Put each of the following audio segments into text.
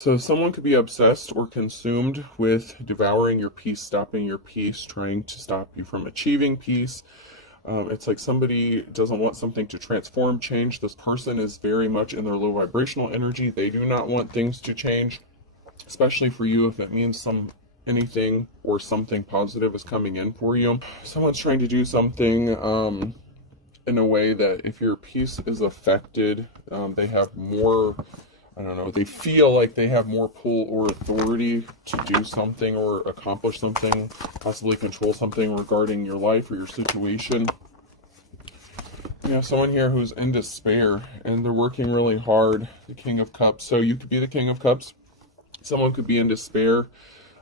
So someone could be obsessed or consumed with devouring your peace, stopping your peace, trying to stop you from achieving peace. It's like somebody doesn't want something to transform, change. This person is very much in their low vibrational energy. They do not want things to change, especially for you if it means anything or something positive is coming in for you. Someone's trying to do something in a way that if your peace is affected, they have more, I don't know, they feel like they have more pull or authority to do something or accomplish something, possibly control something regarding your life or your situation. You have someone here who's in despair and they're working really hard, the King of Cups. So you could be the King of Cups. Someone could be in despair,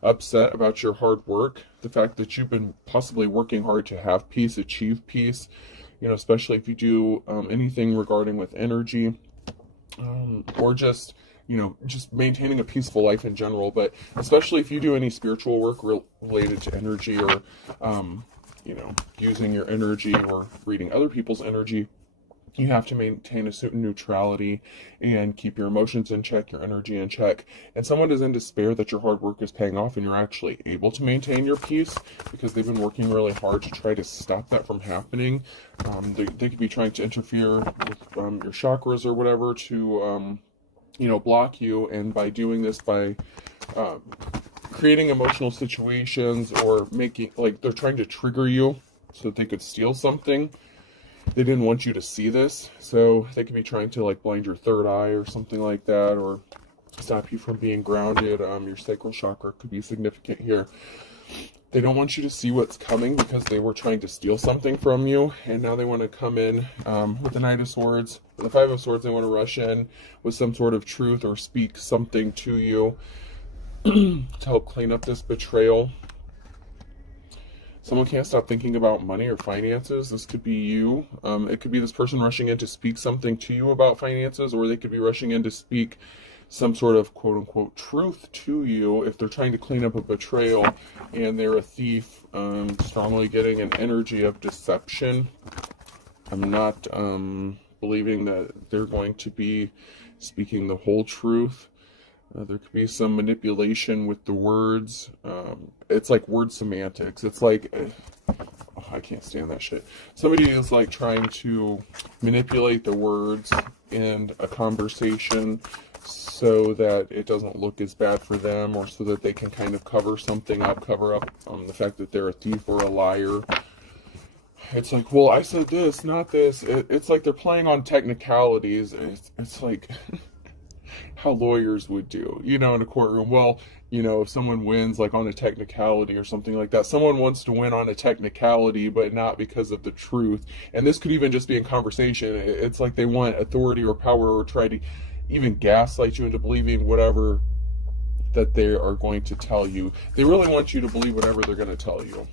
upset about your hard work, the fact that you've been possibly working hard to have peace, achieve peace, especially if you do anything regarding with energy, or just just maintaining a peaceful life in general. But especially if you do any spiritual work related to energy, or using your energy or reading other people's energy, you have to maintain a certain neutrality and keep your emotions in check, your energy in check. And someone is in despair that your hard work is paying off and you're actually able to maintain your peace, because they've been working really hard to try to stop that from happening. They could be trying to interfere with your chakras or whatever to block you. And by doing this, by creating emotional situations, or making, like, they're trying to trigger you so that they could steal something. They didn't want you to see this, so they could be trying to, like, blind your third eye or something like that, or stop you from being grounded. Your sacral chakra could be significant here. They don't want you to see what's coming because they were trying to steal something from you, and now they want to come in with the Knight of Swords, the Five of Swords. They want to rush in with some sort of truth or speak something to you to help clean up this betrayal. Someone can't stop thinking about money or finances. This could be you. It could be this person rushing in to speak something to you about finances, or they could be rushing in to speak some sort of quote-unquote truth to you if they're trying to clean up a betrayal and they're a thief, strongly getting an energy of deception. I'm not believing that they're going to be speaking the whole truth. There could be some manipulation with the words. It's like word semantics. It's like, I can't stand that shit. Somebody is like trying to manipulate the words in a conversation so that it doesn't look as bad for them, or so that they can kind of cover something up, cover up the fact that they're a thief or a liar. It's like, well, I said this, not this. It's like they're playing on technicalities. It's like how lawyers would do, in a courtroom. Well, if someone wins like on a technicality or something like that, someone wants to win on a technicality, but not because of the truth. And this could even just be in conversation. It's like they want authority or power, or try to even gaslight you into believing whatever that they are going to tell you. They really want you to believe whatever they're going to tell you.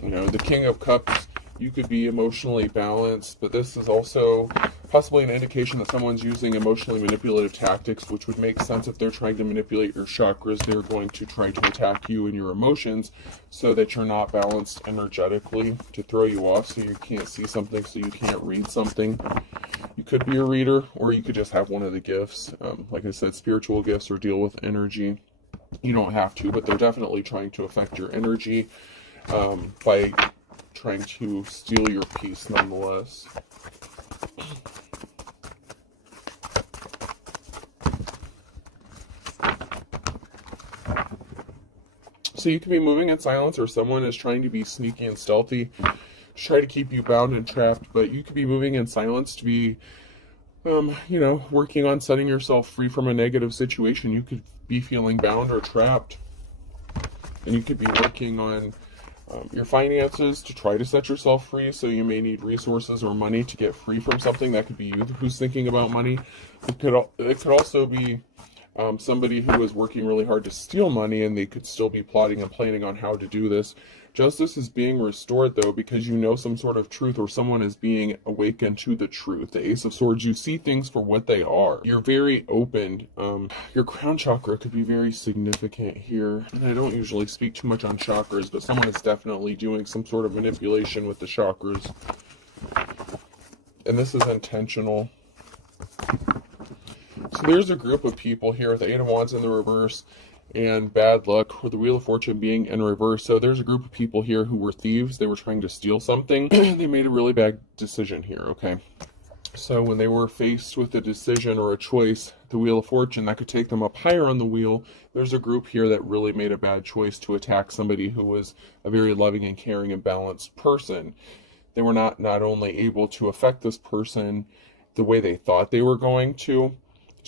The King of Cups, you could be emotionally balanced, but this is also possibly an indication that someone's using emotionally manipulative tactics, which would make sense. If they're trying to manipulate your chakras, they're going to try to attack you and your emotions so that you're not balanced energetically, to throw you off so you can't see something, so you can't read something. You could be a reader, or you could just have one of the gifts. Like I said, spiritual gifts or deal with energy. You don't have to, but they're definitely trying to affect your energy by trying to steal your peace nonetheless. So you can be moving in silence, or someone is trying to be sneaky and stealthy to try to keep you bound and trapped. But you could be moving in silence to be, working on setting yourself free from a negative situation. You could be feeling bound or trapped, and you could be working on your finances to try to set yourself free. So you may need resources or money to get free from something. That could be you who's thinking about money. It could also be somebody who is working really hard to steal money, and they could still be plotting and planning on how to do this. Justice is being restored, though, because you know some sort of truth, or someone is being awakened to the truth. The Ace of Swords, you see things for what they are. You're very open. Your crown chakra could be very significant here. And I don't usually speak too much on chakras, but someone is definitely doing some sort of manipulation with the chakras. And this is intentional. So there's a group of people here with the Eight of Wands in the reverse and bad luck, with the Wheel of Fortune being in reverse. So there's a group of people here who were thieves. They were trying to steal something. They made a really bad decision here, okay? So when they were faced with a decision or a choice, the Wheel of Fortune, that could take them up higher on the wheel. There's a group here that really made a bad choice to attack somebody who was a very loving and caring and balanced person. They were not only able to affect this person the way they thought they were going to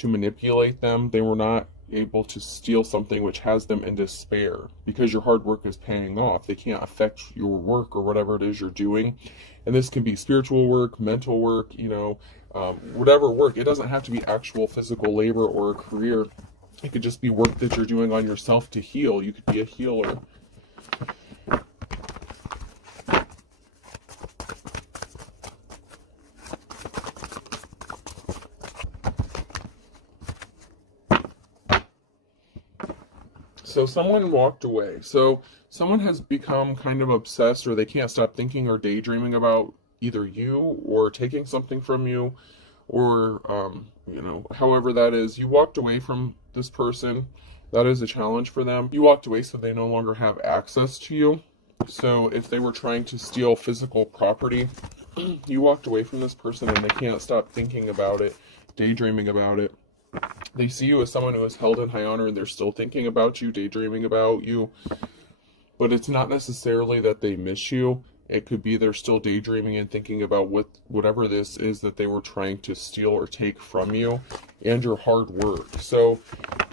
manipulate them, they were not able to steal something which has them in despair, because your hard work is paying off. They can't affect your work or whatever it is you're doing. And this can be spiritual work, mental work, whatever work. It doesn't have to be actual physical labor or a career. It could just be work that you're doing on yourself to heal. You could be a healer. So someone walked away. So someone has become kind of obsessed, or they can't stop thinking or daydreaming about either you or taking something from you, or, however that is. You walked away from this person. That is a challenge for them. You walked away so they no longer have access to you. So if they were trying to steal physical property, you walked away from this person and they can't stop thinking about it, daydreaming about it. They see you as someone who is held in high honor and they're still thinking about you, daydreaming about you. But it's not necessarily that they miss you. It could be they're still daydreaming and thinking about whatever this is that they were trying to steal or take from you and your hard work. So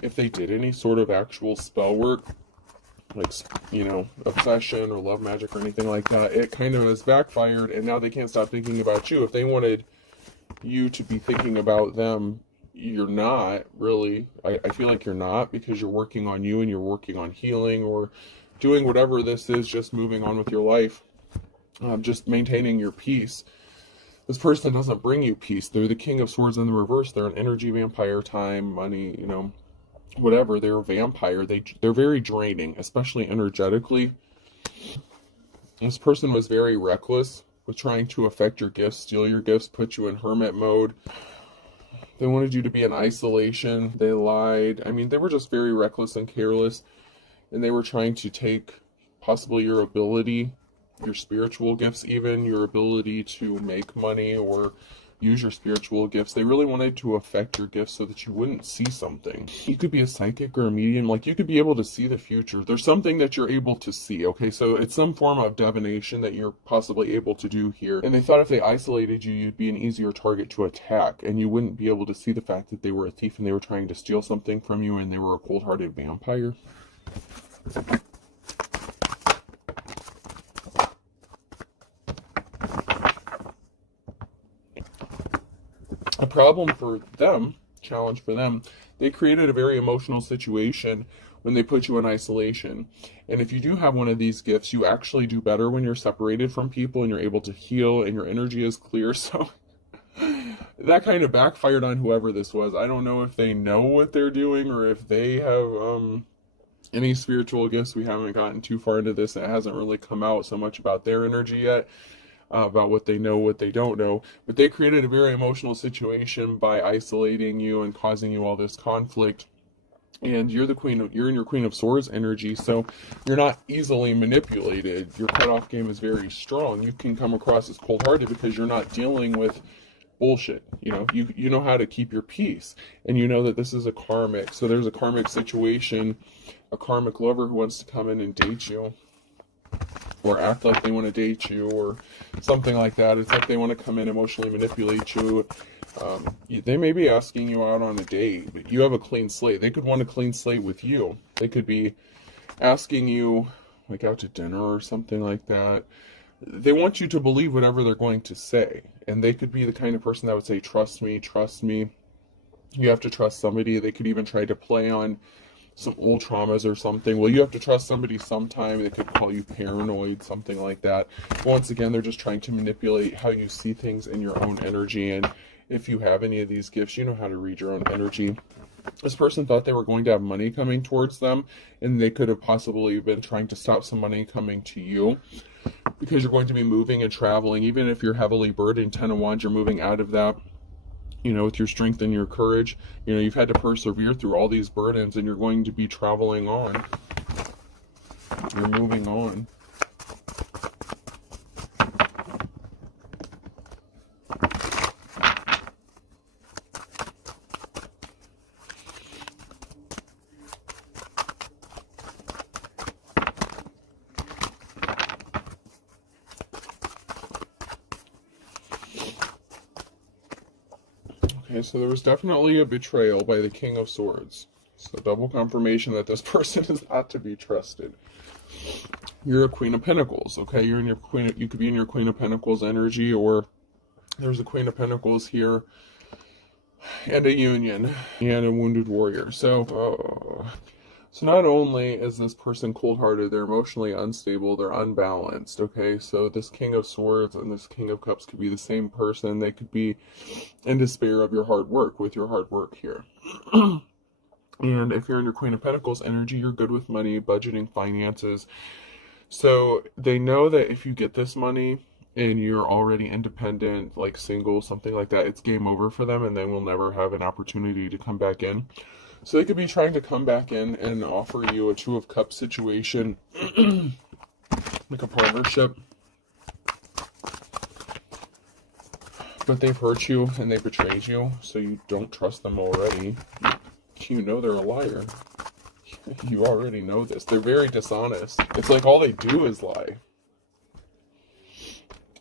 if they did any sort of actual spell work, like, obsession or love magic or anything like that, it kind of has backfired and now they can't stop thinking about you. If they wanted you to be thinking about them, you're not really. I feel like you're not, because you're working on you and you're working on healing or doing whatever this is, just moving on with your life, just maintaining your peace. This person doesn't bring you peace. They're the King of Swords in the reverse. They're an energy vampire, time, money, whatever. They're a vampire. They're very draining, especially energetically. This person was very reckless with trying to affect your gifts, steal your gifts, put you in hermit mode. They wanted you to be in isolation. They lied. They were just very reckless and careless. And they were trying to take possibly your ability, your spiritual gifts even, your ability to make money or use your spiritual gifts. They really wanted to affect your gifts so that you wouldn't see something. You could be a psychic or a medium. Like, you could be able to see the future. There's something that you're able to see, okay? So it's some form of divination that you're possibly able to do here. And they thought if they isolated you, you'd be an easier target to attack, and you wouldn't be able to see the fact that they were a thief and they were trying to steal something from you and they were a cold-hearted vampire. A problem for them, challenge for them, they created a very emotional situation when they put you in isolation. And if you do have one of these gifts, you actually do better when you're separated from people and you're able to heal and your energy is clear. So that kind of backfired on whoever this was. I don't know if they know what they're doing or if they have any spiritual gifts. We haven't gotten too far into this. It hasn't really come out so much about their energy yet. About what they know, what they don't know. But they created a very emotional situation by isolating you and causing you all this conflict. And you're in your Queen of Swords energy, so you're not easily manipulated. Your cutoff game is very strong. You can come across as cold-hearted because you're not dealing with bullshit. You know how to keep your peace, and you know that this is a karmic. So there's a karmic situation, a karmic lover who wants to come in and date you, or act like they want to date you, or something like that. It's like they want to come in, emotionally manipulate you. They may be asking you out on a date, but you have a clean slate. They could want a clean slate with you. They could be asking you, like, out to dinner or something like that. They want you to believe whatever they're going to say. And they could be the kind of person that would say, trust me, trust me. You have to trust somebody. They could even try to play on some old traumas or something. Well, you have to trust somebody sometime. They could call you paranoid, something like that. Once again, they're just trying to manipulate how you see things in your own energy. And if you have any of these gifts, you know how to read your own energy. This person thought they were going to have money coming towards them, and they could have possibly been trying to stop some money coming to you, because you're going to be moving and traveling. Even if you're heavily burdened, 10 of Wands, you're moving out of that you know, with your strength and your courage. You know, you've had to persevere through all these burdens, and you're going to be traveling on. You're moving on. Okay, so there was definitely a betrayal by the King of Swords. So double confirmation that this person is not to be trusted. You're a Queen of Pentacles, okay? You're in your you could be in your Queen of Pentacles energy, or there's a Queen of Pentacles here, and a Union, and a Wounded Warrior. So not only is this person cold-hearted, they're emotionally unstable, they're unbalanced, okay? So this King of Swords and this King of Cups could be the same person. They could be in despair of your hard work, with your hard work here. And if you're in your Queen of Pentacles energy, you're good with money, budgeting, finances. So they know that if you get this money and you're already independent, like single, something like that, it's game over for them, and they will never have an opportunity to come back in. So they could be trying to come back in and offer you a Two of Cups situation, like a partnership. But they've hurt you and they betrayed you, so you don't trust them already. You know they're a liar. You already know this. They're very dishonest. It's like all they do is lie.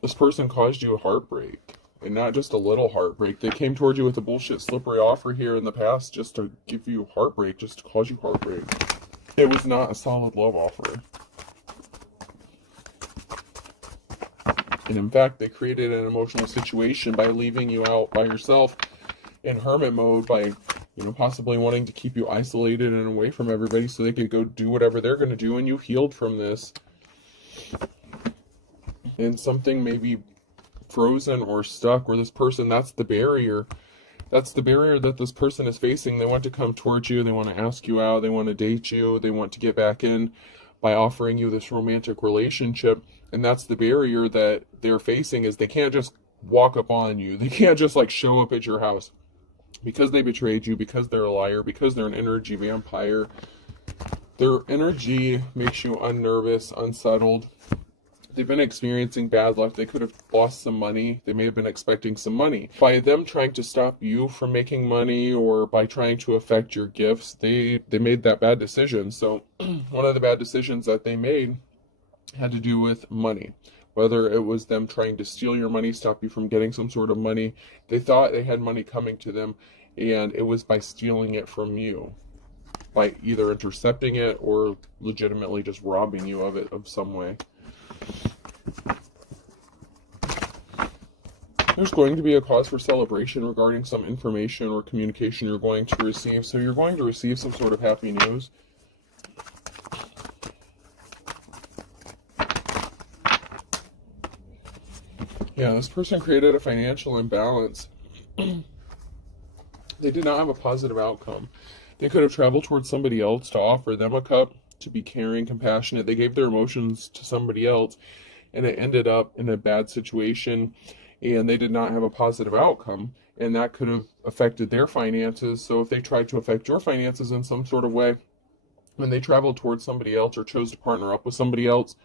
This person caused you a heartbreak. And not just a little heartbreak. They came towards you with a bullshit slippery offer here in the past just to give you heartbreak, just to cause you heartbreak. It was not a solid love offer. And in fact, they created an emotional situation by leaving you out by yourself in hermit mode, by, you know, possibly wanting to keep you isolated and away from everybody so they could go do whatever they're going to do, and you healed from this. And something maybe frozen or stuck, where this person, that's the barrier that this person is facing. They want to come towards you, they want to ask you out, they want to date you, they want to get back in by offering you this romantic relationship, and that's the barrier that they're facing, is they can't just walk up on you, they can't just like show up at your house, because they betrayed you, because they're a liar, because they're an energy vampire. Their energy makes you unnervous, unsettled. They've been experiencing bad luck. They could have lost some money. They may have been expecting some money. By them trying to stop you from making money, or by trying to affect your gifts, they made that bad decision. So one of the bad decisions that they made had to do with money. Whether it was them trying to steal your money, stop you from getting some sort of money. They thought they had money coming to them, and it was by stealing it from you. By either intercepting it or legitimately just robbing you of it of some way. There's going to be a cause for celebration regarding some information or communication you're going to receive. So you're going to receive some sort of happy news. Yeah, this person created a financial imbalance. They did not have a positive outcome. They could have traveled towards somebody else to offer them a cup, to be caring, compassionate. They gave their emotions to somebody else, and it ended up in a bad situation, and they did not have a positive outcome, and that could have affected their finances. So if they tried to affect your finances in some sort of way, when they traveled towards somebody else, or chose to partner up with somebody else,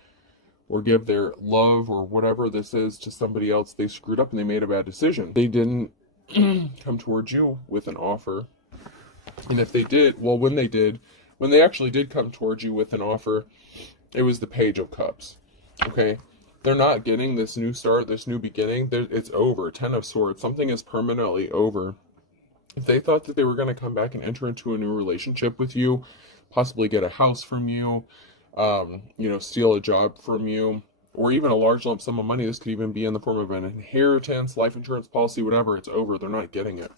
or give their love or whatever this is to somebody else, they screwed up and they made a bad decision. They didn't come towards you with an offer. And if they did, well, when they actually did come towards you with an offer, it was the Page of Cups. Okay? They're not getting this new start, this new beginning. It's over. 10 of Swords. Something is permanently over. If they thought that they were going to come back and enter into a new relationship with you, possibly get a house from you, steal a job from you, or even a large lump sum of money, this could even be in the form of an inheritance, life insurance policy, whatever, it's over. They're not getting it.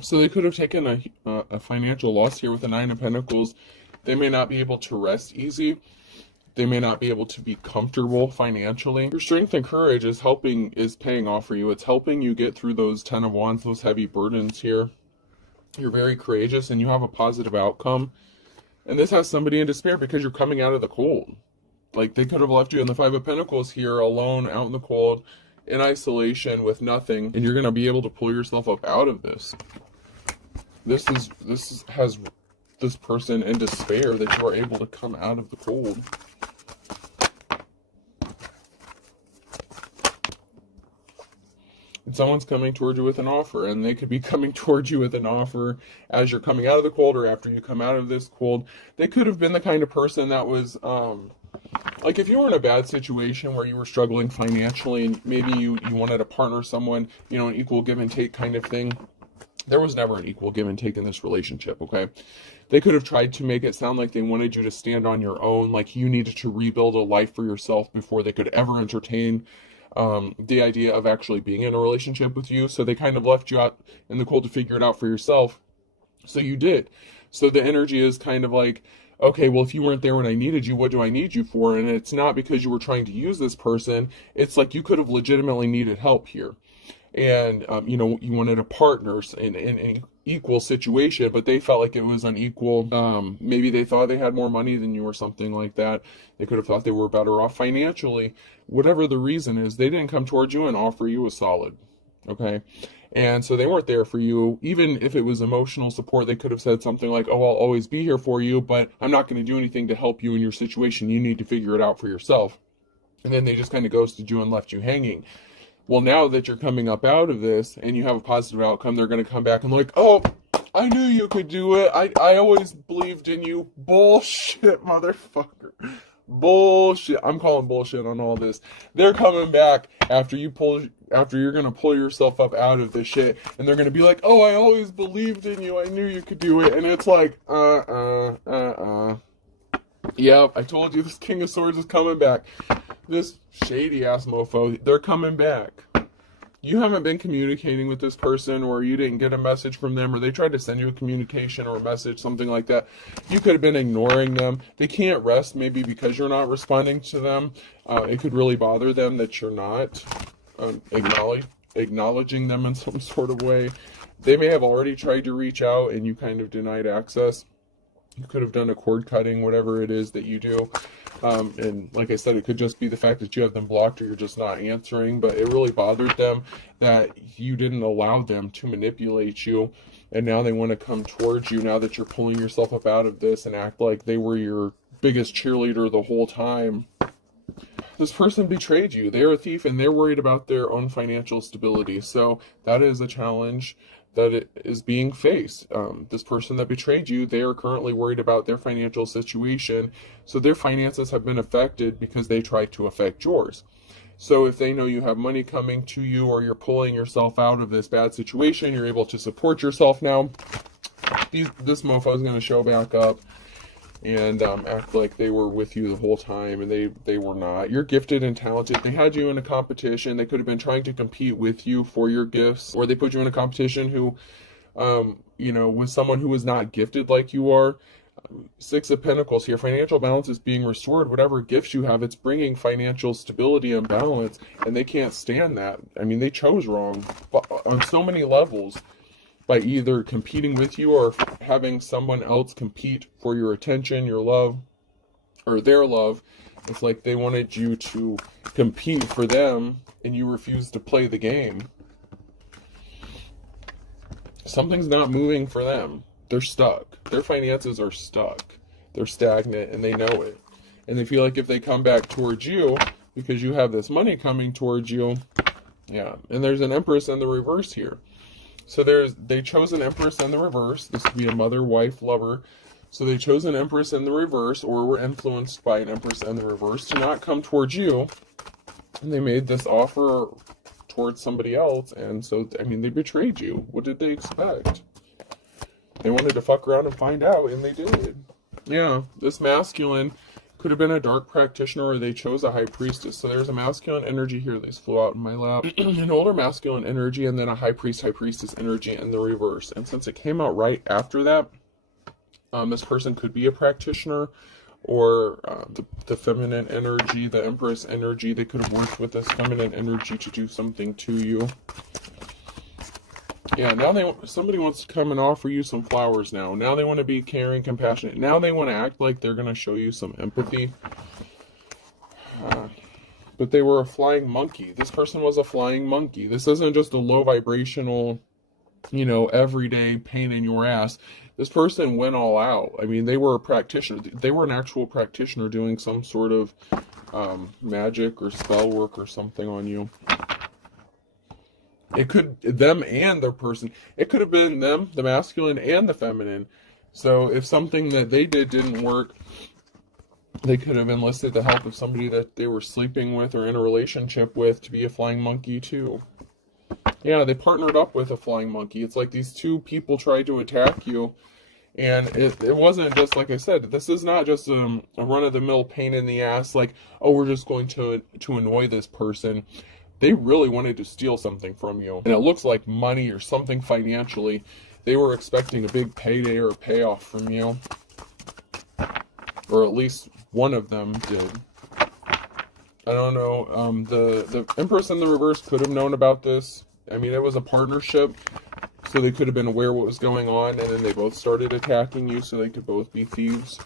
So they could have taken a financial loss here with the Nine of Pentacles. They may not be able to rest easy. They may not be able to be comfortable financially. Your strength and courage is paying off for you. It's helping you get through those 10 of Wands, those heavy burdens here. You're very courageous and you have a positive outcome. And this has somebody in despair because you're coming out of the cold. Like, they could have left you in the Five of Pentacles here, alone, out in the cold, in isolation, with nothing. And you're going to be able to pull yourself up out of this. This has this person in despair that you are able to come out of the cold. And someone's coming towards you with an offer, and they could be coming towards you with an offer as you're coming out of the cold or after you come out of this cold. They could have been the kind of person that was, like, if you were in a bad situation where you were struggling financially and maybe you wanted to partner someone, you know, an equal give and take kind of thing. There was never an equal give and take in this relationship, okay? They could have tried to make it sound like they wanted you to stand on your own, like you needed to rebuild a life for yourself before they could ever entertain the idea of actually being in a relationship with you. So they kind of left you out in the cold to figure it out for yourself. So you did. So the energy is kind of like, okay, well, if you weren't there when I needed you, what do I need you for? And it's not because you were trying to use this person. It's like you could have legitimately needed help here. And, you know, you wanted a partner in an equal situation, but they felt like it was unequal. Maybe they thought they had more money than you or something like that. They could have thought they were better off financially. Whatever the reason is, they didn't come towards you and offer you a solid, okay? And so they weren't there for you. Even if it was emotional support, they could have said something like, oh, I'll always be here for you, but I'm not going to do anything to help you in your situation. You need to figure it out for yourself. And then they just kind of ghosted you and left you hanging. Well, now that you're coming up out of this and you have a positive outcome, they're going to come back and like, oh, I knew you could do it. I always believed in you. Bullshit, motherfucker. Bullshit. I'm calling bullshit on all this. They're coming back after you're going to pull yourself up out of this shit, and they're going to be like, oh, I always believed in you. I knew you could do it. And it's like, Yep, I told you this King of Swords is coming back. This shady-ass mofo, they're coming back. You haven't been communicating with this person, or you didn't get a message from them, or they tried to send you a communication or a message, something like that. You could have been ignoring them. They can't rest, maybe because you're not responding to them. It could really bother them that you're not acknowledging them in some sort of way. They may have already tried to reach out, and you kind of denied access. You could have done a cord cutting, whatever it is that you do. And like I said, it could just be the fact that you have them blocked or you're just not answering. But it really bothered them that you didn't allow them to manipulate you. And now they want to come towards you now that you're pulling yourself up out of this and act like they were your biggest cheerleader the whole time. This person betrayed you. They're a thief and they're worried about their own financial stability. So that is a challenge that it is being faced. This person that betrayed you, they are currently worried about their financial situation. So their finances have been affected because they tried to affect yours. So if they know you have money coming to you, or you're pulling yourself out of this bad situation, you're able to support yourself now, this mofo is going to show back up and act like they were with you the whole time, and they were not. You're gifted and talented. They had you in a competition. They could have been trying to compete with you for your gifts, or they put you in a competition who, with someone who is not gifted like you are. Six of Pentacles here. Financial balance is being restored. Whatever gifts you have, it's bringing financial stability and balance, and they can't stand that. I mean, they chose wrong on so many levels, by either competing with you or having someone else compete for your attention, your love, or their love. It's like they wanted you to compete for them and you refused to play the game. Something's not moving for them. They're stuck. Their finances are stuck. They're stagnant and they know it. And they feel like if they come back towards you, because you have this money coming towards you, yeah, and there's an Empress in the reverse here. So they chose an Empress in the reverse. This would be a mother, wife, lover. So they chose an Empress in the reverse, or were influenced by an Empress in the reverse to not come towards you. And they made this offer towards somebody else. And so, I mean, they betrayed you. What did they expect? They wanted to fuck around and find out, and they did. Yeah, this masculine could have been a dark practitioner, or they chose a high priestess. So there's a masculine energy here. This flew out in my lap. An older masculine energy, and then a high priestess energy in the reverse. And since it came out right after that, this person could be a practitioner, or the feminine energy, the Empress energy. They could have worked with this feminine energy to do something to you. Yeah, now somebody wants to come and offer you some flowers now. Now they want to be caring, compassionate. Now they want to act like they're going to show you some empathy. But they were a flying monkey. This person was a flying monkey. This isn't just a low vibrational, everyday pain in your ass. This person went all out. I mean, they were a practitioner. They were an actual practitioner doing some sort of magic or spell work or something on you. It could, them and their person, it could have been them, the masculine and the feminine. So if something that they did didn't work, they could have enlisted the help of somebody that they were sleeping with or in a relationship with to be a flying monkey too. Yeah, they partnered up with a flying monkey. It's like these two people tried to attack you. And it wasn't just, like I said, this is not just a run-of-the-mill pain in the ass, like, oh, we're just going to annoy this person. They really wanted to steal something from you. And it looks like money or something financially. They were expecting a big payday or payoff from you. Or at least one of them did. I don't know. The Empress in the reverse could have known about this. I mean, it was a partnership. So they could have been aware what was going on. And then they both started attacking you so they could both be thieves.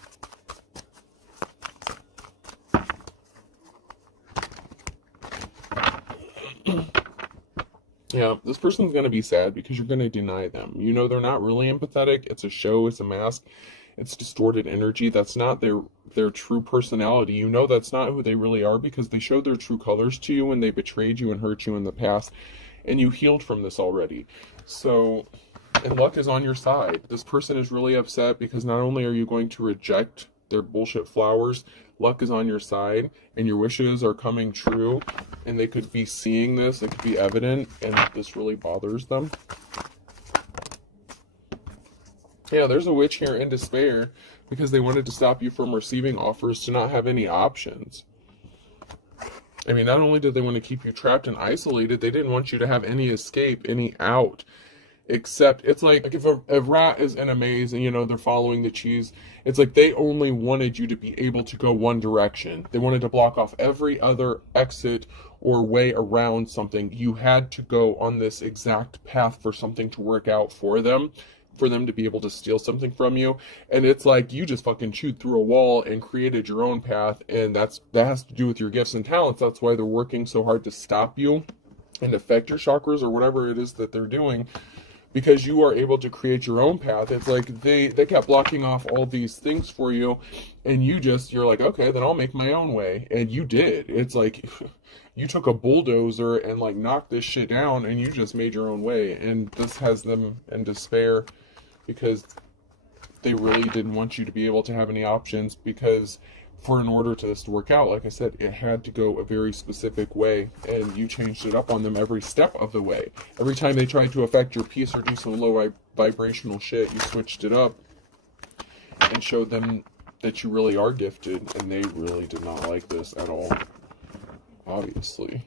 Yeah, this person's going to be sad because you're going to deny them. You know they're not really empathetic. It's a show. It's a mask. It's distorted energy. That's not their true personality. You know that's not who they really are because they showed their true colors to you when they betrayed you and hurt you in the past. And you healed from this already. So, and luck is on your side. This person is really upset because not only are you going to reject their bullshit flowers, luck is on your side and your wishes are coming true. And they could be seeing this, it could be evident, and this really bothers them. Yeah, there's a witch here in despair because they wanted to stop you from receiving offers to not have any options. I mean, not only did they want to keep you trapped and isolated, they didn't want you to have any escape, any out. Except, it's like if a rat is in a maze and, they're following the cheese, it's like they only wanted you to be able to go one direction. They wanted to block off every other exit or way around something. You had to go on this exact path for something to work out for them to be able to steal something from you. And it's like you just fucking chewed through a wall and created your own path, and that has to do with your gifts and talents. That's why they're working so hard to stop you and affect your chakras or whatever it is that they're doing. Because you are able to create your own path. It's like they kept blocking off all these things for you, and you're like, okay, then I'll make my own way. And you did. It's like you took a bulldozer and like knocked this shit down, and you just made your own way. And this has them in despair because they really didn't want you to be able to have any options, because in order to this to work out, like I said, it had to go a very specific way, and you changed it up on them every step of the way. Every time they tried to affect your peace or do some low vibrational shit, you switched it up and showed them that you really are gifted, and they really did not like this at all, obviously.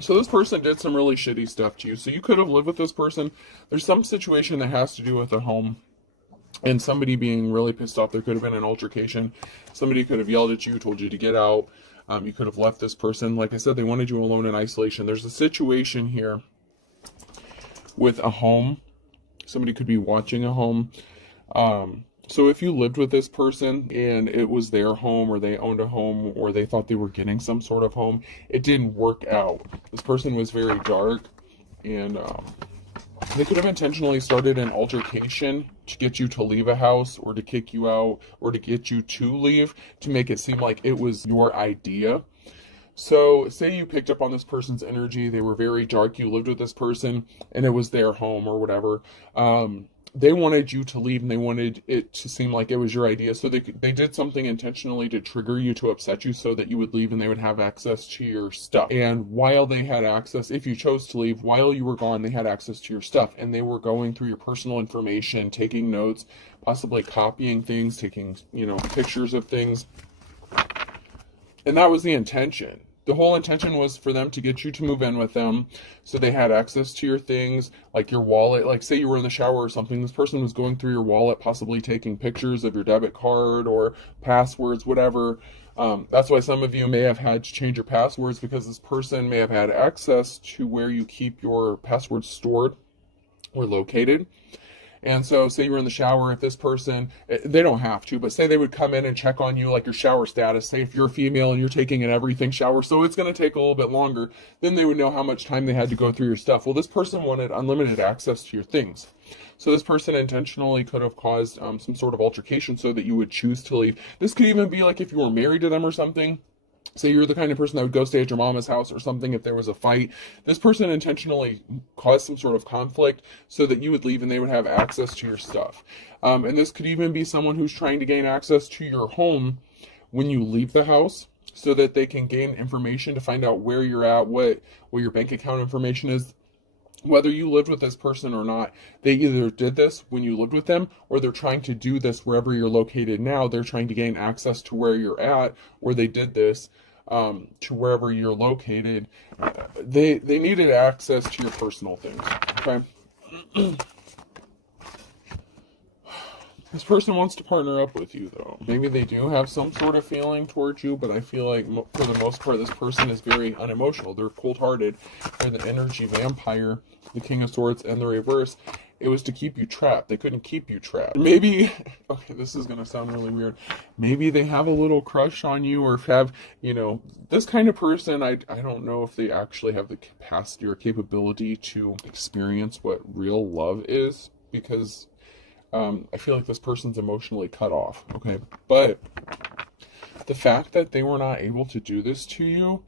So this person did some really shitty stuff to you. So you could have lived with this person. There's some situation that has to do with a home and somebody being really pissed off. There could have been an altercation. Somebody could have yelled at you, told you to get out. You could have left this person. Like I said, they wanted you alone in isolation. There's a situation here with a home. Somebody could be watching a home. So if you lived with this person and it was their home, or they owned a home, or they thought they were getting some sort of home, it didn't work out. This person was very dark, and they could have intentionally started an altercation to get you to leave a house, or to kick you out, or to get you to leave, to make it seem like it was your idea. So say you picked up on this person's energy, they were very dark, you lived with this person, and it was their home or whatever. they wanted you to leave and they wanted it to seem like it was your idea. So they did something intentionally to trigger you, to upset you, so that you would leave and they would have access to your stuff. And while they had access, if you chose to leave, while you were gone, they had access to your stuff. And they were going through your personal information, taking notes, possibly copying things, taking, pictures of things. And that was the intention. The whole intention was for them to get you to move in with them, so they had access to your things, like your wallet. Like, say you were in the shower or something, this person was going through your wallet, possibly taking pictures of your debit card or passwords, whatever. That's why some of you may have had to change your passwords, because this person may have had access to where you keep your passwords stored or located. And so say you were in the shower, if this person, they don't have to, but say they would come in and check on you, like your shower status. Say if you're a female and you're taking an everything shower, so it's going to take a little bit longer, then they would know how much time they had to go through your stuff. Well, this person wanted unlimited access to your things. So this person intentionally could have caused some sort of altercation so that you would choose to leave. This could even be like if you were married to them or something. Say you're the kind of person that would go stay at your mama's house or something if there was a fight. This person intentionally caused some sort of conflict so that you would leave and they would have access to your stuff. And this could even be someone who's trying to gain access to your home when you leave the house, so that they can gain information to find out where you're at, what your bank account information is. Whether you lived with this person or not, they either did this when you lived with them, or they're trying to do this wherever you're located now. They're trying to gain access to where you're at, or they did this to wherever you're located. They needed access to your personal things, okay? This person wants to partner up with you, though. Maybe they do have some sort of feeling towards you, but I feel like for the most part, this person is very unemotional. They're cold-hearted. They're the energy vampire, the King of Swords, and the reverse. It was to keep you trapped. They couldn't keep you trapped. Maybe, okay, this is going to sound really weird. Maybe they have a little crush on you, or have, this kind of person, I don't know if they actually have the capacity or capability to experience what real love is, because I feel like this person's emotionally cut off, okay? But the fact that they were not able to do this to you,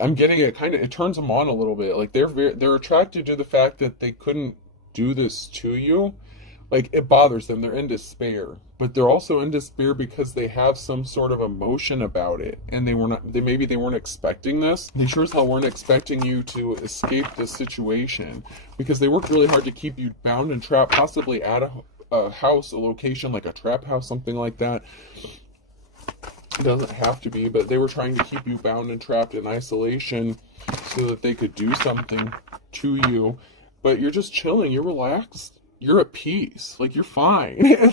I'm getting it it turns them on a little bit. Like they're attracted to the fact that they couldn't do this to you. Like, it bothers them. They're in despair, but they're also in despair because they have some sort of emotion about it, and maybe they weren't expecting this. They sure as hell weren't expecting you to escape this situation, because they worked really hard to keep you bound and trapped, possibly at a house, a location like a trap house, something like that. It doesn't have to be, but they were trying to keep you bound and trapped in isolation so that they could do something to you. But you're just chilling, you're relaxed, you're at peace, like you're fine.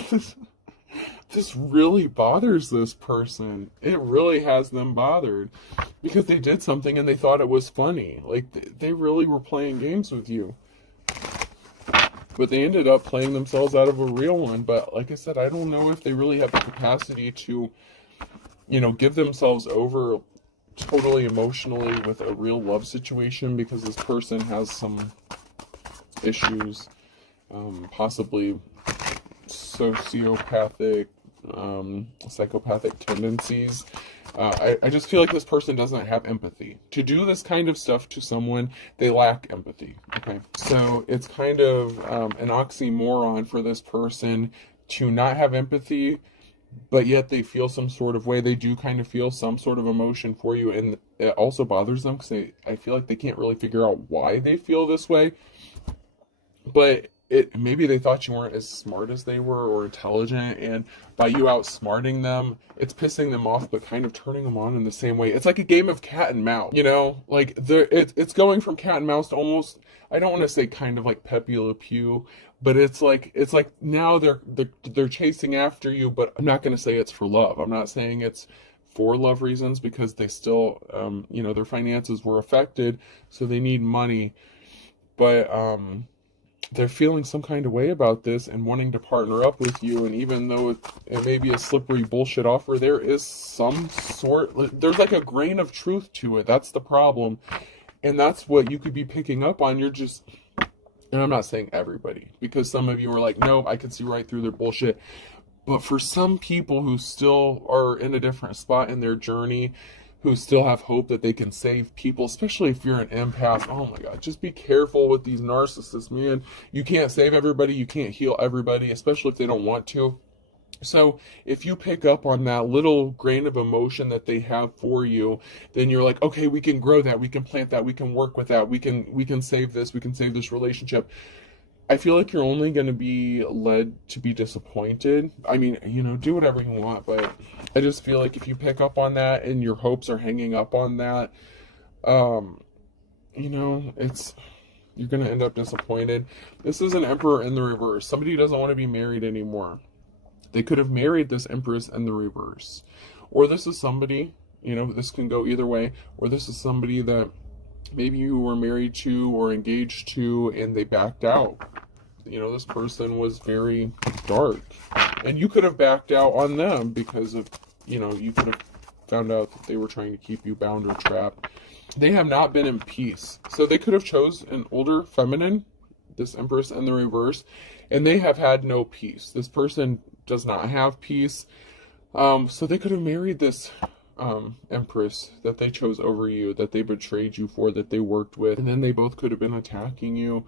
This really bothers this person. It really has them bothered, because they did something and they thought it was funny. Like, they really were playing games with you. But they ended up playing themselves out of a real one. But like I said, I don't know if they really have the capacity to, give themselves over totally emotionally with a real love situation, because this person has some issues, possibly sociopathic, psychopathic tendencies. I just feel like this person doesn't have empathy. To do this kind of stuff to someone, they lack empathy, okay? So it's kind of an oxymoron for this person to not have empathy, but yet they feel some sort of way. They do kind of feel some sort of emotion for you, and it also bothers them because I feel like they can't really figure out why they feel this way. But maybe they thought you weren't as smart as they were, or intelligent, and by you outsmarting them, it's pissing them off, but kind of turning them on in the same way. It's like a game of cat and mouse, like it's going from cat and mouse to almost, I don't want to say kind of like Pepe Le Pew, but it's like now they're chasing after you, but I'm not going to say it's for love. I'm not saying it's for love reasons, because they still, their finances were affected, so they need money, but they're feeling some kind of way about this and wanting to partner up with you. And even though it may be a slippery bullshit offer, there is there's like a grain of truth to it. That's the problem. And that's what you could be picking up on. And I'm not saying everybody, because some of you are like, no, I can see right through their bullshit. But for some people who still are in a different spot in their journey, who still have hope that they can save people, especially if you're an empath. Oh my God, just be careful with these narcissists, man. You can't save everybody, you can't heal everybody, especially if they don't want to. So if you pick up on that little grain of emotion that they have for you, then you're like, okay, we can grow that, we can plant that, we can work with that, we can save this, we can save this relationship. I feel like you're only going to be led to be disappointed. I mean, do whatever you want, but I just feel like if you pick up on that and your hopes are hanging up on that, it's you're going to end up disappointed. This is an Emperor in the reverse. Somebody doesn't want to be married anymore. They could have married this Empress in the reverse. Or this is somebody, this can go either way, or this is somebody that maybe you were married to or engaged to and they backed out. This person was very dark. And you could have backed out on them because of, you could have found out that they were trying to keep you bound or trapped. They have not been in peace. So they could have chose an older feminine, this Empress in the reverse, and they have had no peace. This person does not have peace. So they could have married this Empress that they chose over you, that they betrayed you for, that they worked with, and then they both could have been attacking you.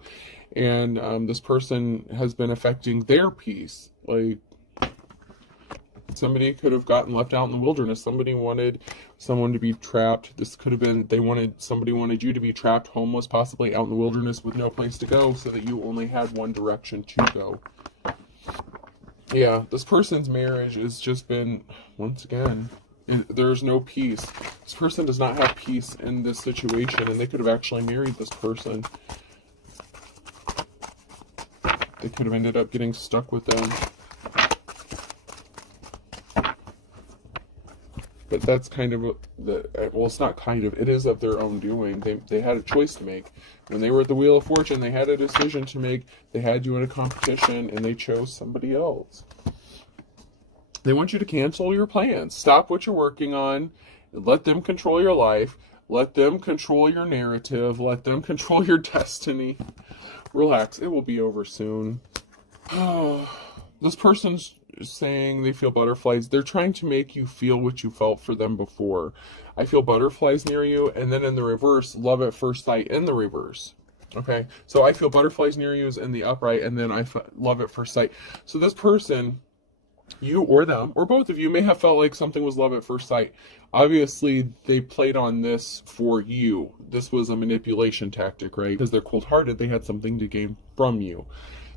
And this person has been affecting their peace. Like, somebody could have gotten left out in the wilderness. Somebody wanted someone to be trapped. This could have been, somebody wanted you to be trapped, homeless, possibly out in the wilderness with no place to go, so that you only had one direction to go. Yeah, this person's marriage has just been, once again, there's no peace. This person does not have peace in this situation, and they could have actually married this person. They could have ended up getting stuck with them. But that's kind of it's not kind of, it is of their own doing. They had a choice to make. When they were at the Wheel of Fortune, they had a decision to make. They had you in a competition, and they chose somebody else. They want you to cancel your plans. Stop what you're working on. Let them control your life. Let them control your narrative. Let them control your destiny. Relax. It will be over soon. This person's saying they feel butterflies. They're trying to make you feel what you felt for them before. I feel butterflies near you, and then in the reverse, love at first sight in the reverse. Okay, so I feel butterflies near you is in the upright, and then love at first sight. So this person, you or them, or both of you, may have felt like something was love at first sight. Obviously, they played on this for you. This was a manipulation tactic, right? Because they're cold-hearted, they had something to gain from you.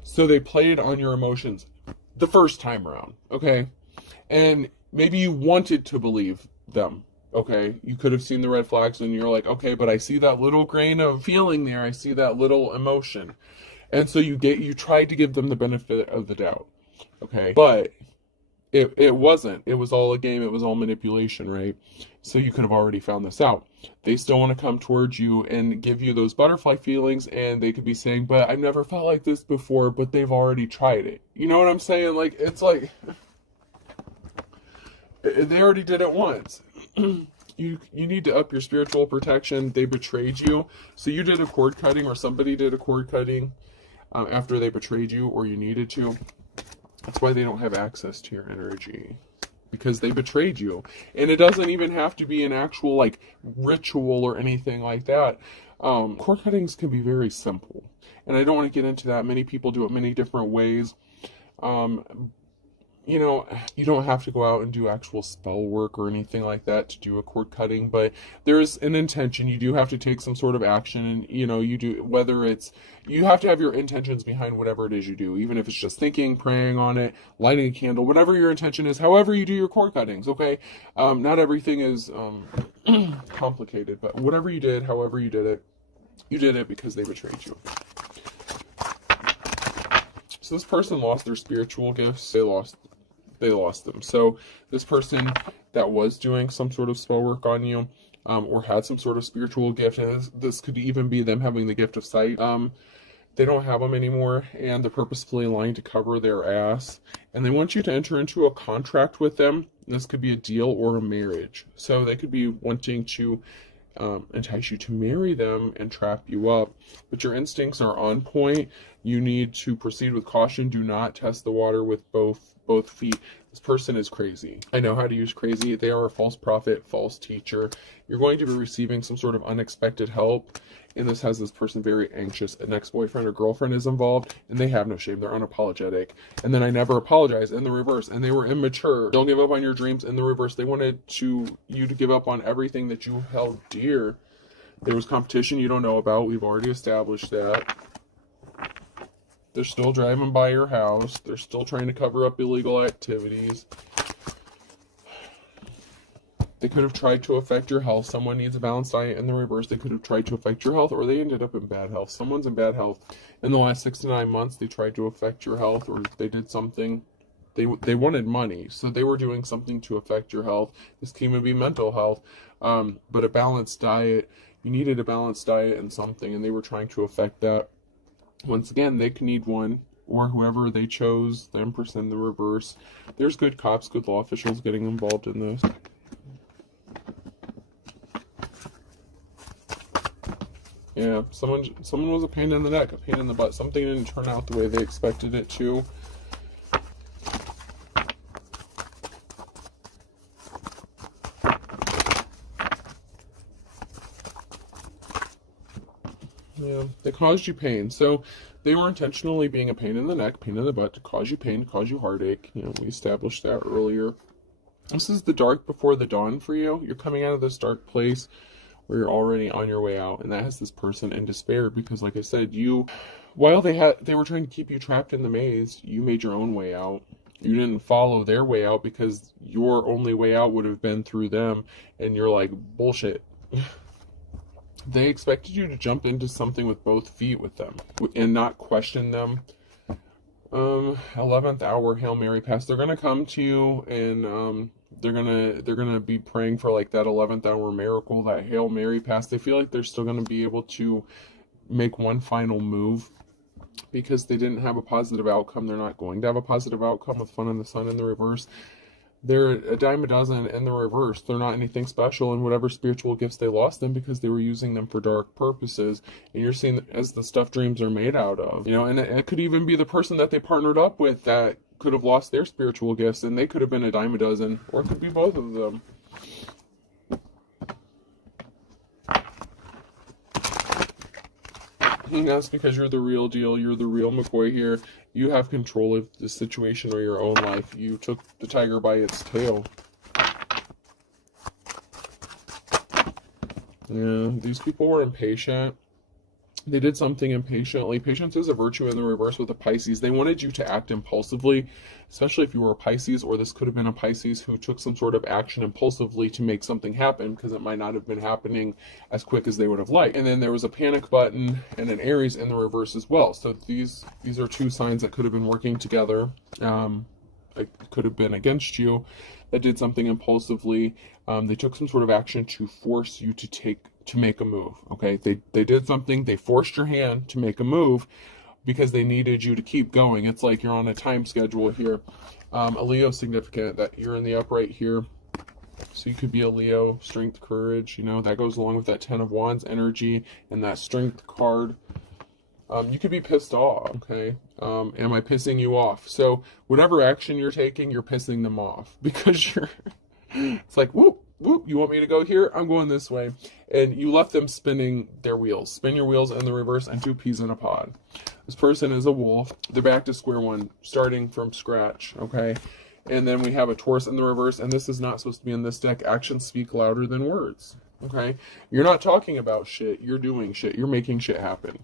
So they played on your emotions the first time around, okay? And maybe you wanted to believe them, okay? You could have seen the red flags and you're like, okay, but I see that little grain of feeling there. I see that little emotion. And so you tried to give them the benefit of the doubt, okay? But it wasn't. It was all a game. It was all manipulation, right? So you could have already found this out. They still want to come towards you and give you those butterfly feelings, and they could be saying, but I've never felt like this before, but they've already tried it. You know what I'm saying? Like, it's like, they already did it once. You need to up your spiritual protection. They betrayed you. So you did a cord cutting, or somebody did a cord cutting after they betrayed you, or you needed to. That's why they don't have access to your energy, because they betrayed you. And it doesn't even have to be an actual like ritual or anything like that. Cord cuttings can be very simple, and I don't want to get into that. Many people do it many different ways. You don't have to go out and do actual spell work or anything like that to do a cord cutting, but there's an intention. You do have to take some sort of action, and you have to have your intentions behind whatever it is you do, even if it's just thinking, praying on it, lighting a candle, whatever your intention is, however you do your cord cuttings, okay? Not everything is complicated, but whatever you did, however you did it because they betrayed you. So this person lost their spiritual gifts. They lost them. So this person that was doing some sort of spell work on you, or had some sort of spiritual gift, and this could even be them having the gift of sight, they don't have them anymore, and they're purposefully lying to cover their ass, and they want you to enter into a contract with them. This could be a deal or a marriage. So they could be wanting to entice you to marry them and trap you up, but your instincts are on point. You need to proceed with caution. Do not test the water with both feet. This person is crazy. I know how to use crazy. They are a false prophet, false teacher. You're going to be receiving some sort of unexpected help. And this has this person very anxious. An ex-boyfriend or girlfriend is involved, and they have no shame. They're unapologetic. And then I never apologize in the reverse. And they were immature. Don't give up on your dreams in the reverse. They wanted you to give up on everything that you held dear. There was competition you don't know about. We've already established that. They're still driving by your house. They're still trying to cover up illegal activities. They could have tried to affect your health. Someone needs a balanced diet in the reverse. They could have tried to affect your health, or they ended up in bad health. Someone's in bad health. In the last 6 to 9 months, they tried to affect your health, or they did something. They wanted money, so they were doing something to affect your health. This can even be mental health. But a balanced diet, you needed a balanced diet and something, and they were trying to affect that. Once again, they can need one, or whoever they chose, the Empress in the reverse. There's good cops, good law officials getting involved in this. Yeah, someone was a pain in the neck, a pain in the butt. Something didn't turn out the way they expected it to. Yeah, they caused you pain. So they were intentionally being a pain in the neck, pain in the butt, to cause you pain, to cause you heartache. You know, we established that earlier. This is the dark before the dawn for you. You're coming out of this dark place where you're already on your way out, and that has this person in despair because, like I said, while they were trying to keep you trapped in the maze, you made your own way out. You didn't follow their way out because your only way out would have been through them, and you're like, bullshit. They expected you to jump into something with both feet with them and not question them. 11th hour Hail Mary pass. They're gonna come to you and they're gonna be praying for like that 11th hour miracle, that Hail Mary pass. They feel like they're still gonna be able to make one final move because they didn't have a positive outcome. They're not going to have a positive outcome with Fun in the Sun in the reverse. They're a dime a dozen in the reverse. They're not anything special in whatever spiritual gifts they lost them because they were using them for dark purposes. And you're seeing as the stuff dreams are made out of. You know, and it could even be the person that they partnered up with that could have lost their spiritual gifts, and they could have been a dime a dozen, or it could be both of them. And that's because you're the real deal. You're the real McCoy here. You have control of the situation or your own life. You took the tiger by its tail. Yeah, these people were impatient. They did something impatiently. Patience is a virtue in the reverse with the Pisces. They wanted you to act impulsively, especially if you were a Pisces, or this could have been a Pisces who took some sort of action impulsively to make something happen because it might not have been happening as quick as they would have liked. And then there was a panic button and an Aries in the reverse as well. So these are two signs that could have been working together. It could have been against you that did something impulsively. They took some sort of action to force you to make a move. Okay, they did something. They forced your hand to make a move because they needed you to keep going. It's like you're on a time schedule here. A Leo significant that you're in the upright here. So you could be a Leo, strength, courage, you know, that goes along with that 10 of Wands energy and that strength card. You could be pissed off, okay? Am I pissing you off? So whatever action you're taking, you're pissing them off because it's like, whoop, whoop, you want me to go here? I'm going this way. And you left them spinning their wheels. Spin your wheels in the reverse and 2 peas in a pod. This person is a wolf. They're back to square one, starting from scratch, okay? And then we have a Taurus in the reverse, and this is not supposed to be in this deck. Actions speak louder than words, okay? You're not talking about shit. You're doing shit. You're making shit happen.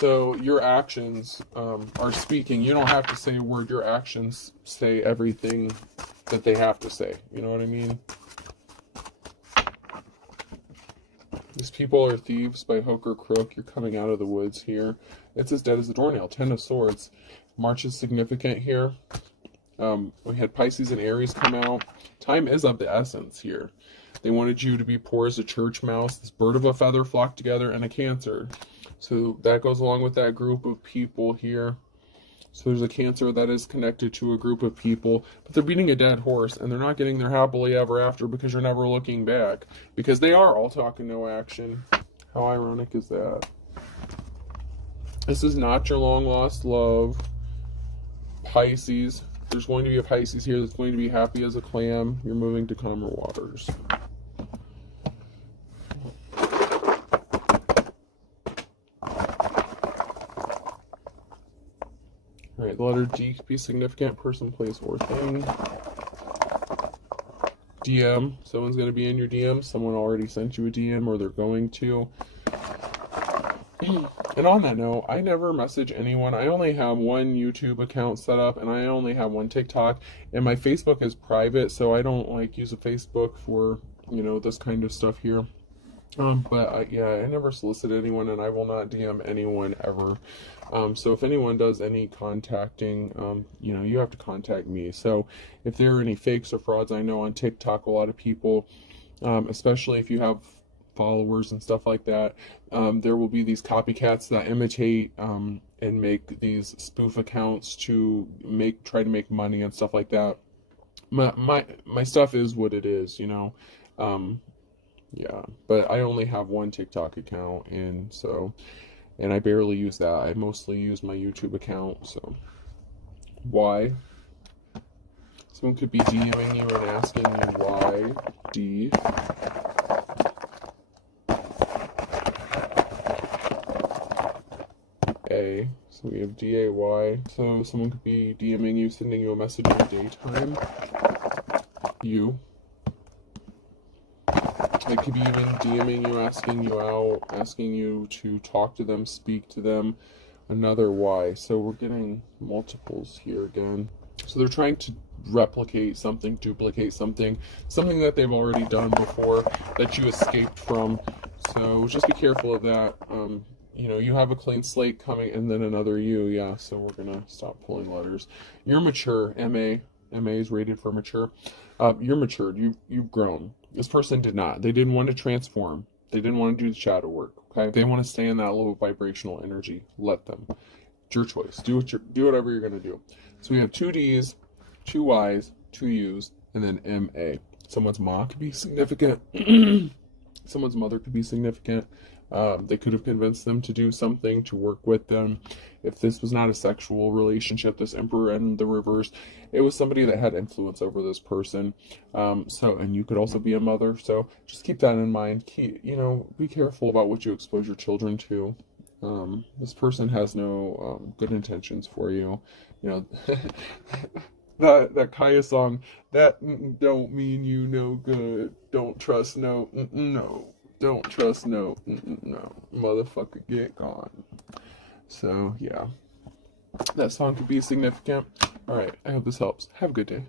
So your actions are speaking. You don't have to say a word. Your actions say everything that they have to say. You know what I mean? These people are thieves by hook or crook. You're coming out of the woods here. It's as dead as a doornail. 10 of Swords. March is significant here. We had Pisces and Aries come out. Time is of the essence here. They wanted you to be poor as a church mouse. This bird of a feather flocked together, and a Cancer. So that goes along with that group of people here. So there's a Cancer that is connected to a group of people, but they're beating a dead horse, and they're not getting their happily ever after because you're never looking back. Because they are all talk and no action. How ironic is that? This is not your long lost love. Pisces. There's going to be a Pisces here that's going to be happy as a clam. You're moving to calmer waters. All right, the letter D could be significant, person, place, or thing. DM, someone's going to be in your DM. Someone already sent you a DM, or they're going to. And on that note, I never message anyone. I only have one YouTube account set up, and I only have one TikTok, and my Facebook is private, so I don't like use a Facebook for, you know, this kind of stuff here. But yeah, I never solicit anyone, and I will not DM anyone ever. So if anyone does any contacting, you know, you have to contact me. So if there are any fakes or frauds, I know on TikTok a lot of people, especially if you have followers and stuff like that, there will be these copycats that imitate and make these spoof accounts to try to make money and stuff like that. My stuff is what it is, you know. Yeah, but I only have one TikTok account, and I barely use that. I mostly use my YouTube account. So why? Someone could be DMing you and asking you why. D. A. So we have D-A-Y. So someone could be DMing you, sending you a message in the daytime. U. It could be even DMing you, asking you out, asking you to talk to them, speak to them. Another Y. So we're getting multiples here again. So they're trying to replicate something, duplicate something that they've already done before, that you escaped from. So just be careful of that. You know, you have a clean slate coming, and then another U. Yeah, so we're going to stop pulling letters. You're mature. MA. MA is rated for mature. You're matured. You've grown. This person did not. They didn't want to transform. They didn't want to do the shadow work. Okay, they want to stay in that low vibrational energy. Let them. It's your choice. Do whatever you're going to do. So we have 2 D's, 2 Y's, 2 U's, and then MA. Someone's mom could be significant. Someone's mother could be significant. They could have convinced them to do something, to work with them. If this was not a sexual relationship, this Emperor and the reverse, it was somebody that had influence over this person. And you could also be a mother. So just keep that in mind. Be careful about what you expose your children to. This person has no good intentions for you. You know, that Kaya song, that don't mean you no good. Don't trust no. Don't trust no, motherfucker, get gone. So, yeah. That song could be significant. Alright, I hope this helps. Have a good day.